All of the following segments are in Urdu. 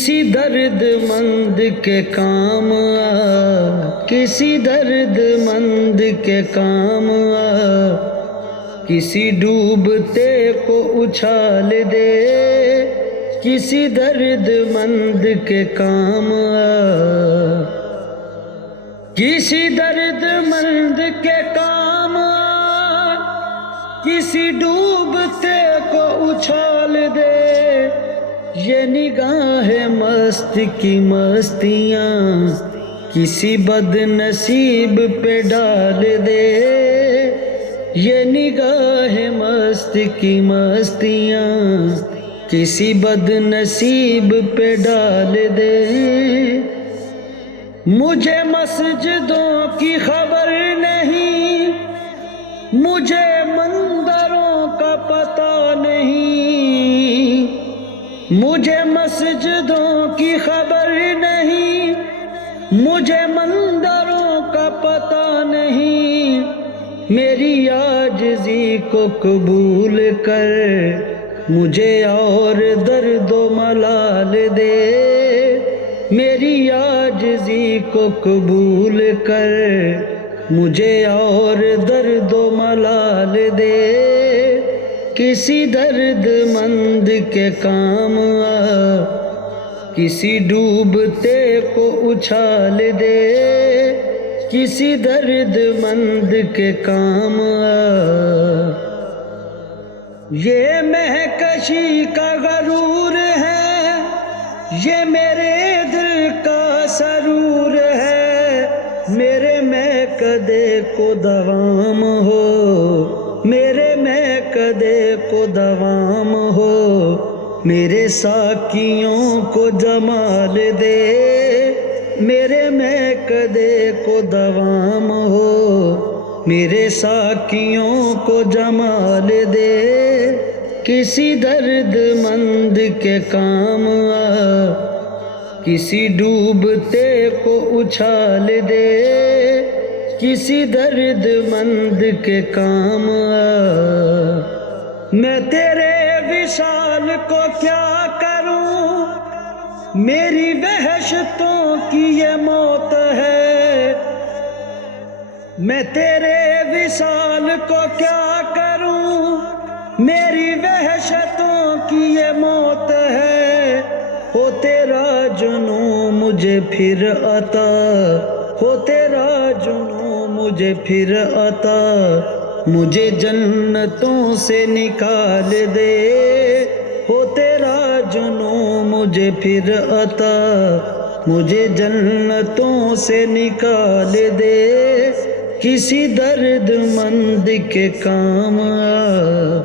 کسی درد مند کے کام آ، کسی درد مند کے کام آ، کسی ڈوبتے کو اچھال دے، کسی درد مند کے کام آ، کسی درد مند کے کام آ، کسی ڈوبتے کو اچھال دے، یہ نگاہ مست کی مستیاں کسی بد نصیب پہ ڈال دے، یہ نگاہ مست کی مستیاں کسی بد نصیب پہ ڈال دے۔ مجھے مسجدوں کی خبر نہیں، مجھے مندروں کا پتہ نہیں، مجھے مسجدوں کی خبر نہیں، مجھے مندروں کا پتہ نہیں، میری عاجزی کو قبول کر مجھے اور درد و ملال دے، میری عاجزی کو قبول کر مجھے اور درد و ملال دے، کسی درد مند کے کام آ، کسی ڈوبتے کو اچھال دے، کسی درد مند کے کام آ۔ یہ مہکشی کا غرور ہے، یہ میرے دل کا سرور ہے، میرے مہکدے کو دوام ہو، میرے مہکدے کو دوام ہو، میرے ساقیوں کو جمال دے، میرے مہکدے کو دوام ہو، میرے ساقیوں کو جمال دے، کسی درد مند کے کام آ، کسی ڈوبتے کو اچھال دے، کسی درد مند کے کام آ۔ میں تیرے وصال کو کیا کروں، میری وحشتوں کی یہ موت ہے، میں تیرے وصال کو کیا کروں، میری وحشتوں کی یہ موت ہے، ہو تیرا جنوں مجھے پھر عطا، ہو تیرا جنوں مجھے پھر عطا، مجھے جنتوں سے نکال دے، ہو تیرا جنوں مجھے پھر عطا، مجھے جنتوں سے نکال دے، کسی درد مند کے کام آ،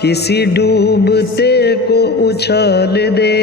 کسی ڈوبتے کو اچھال دے۔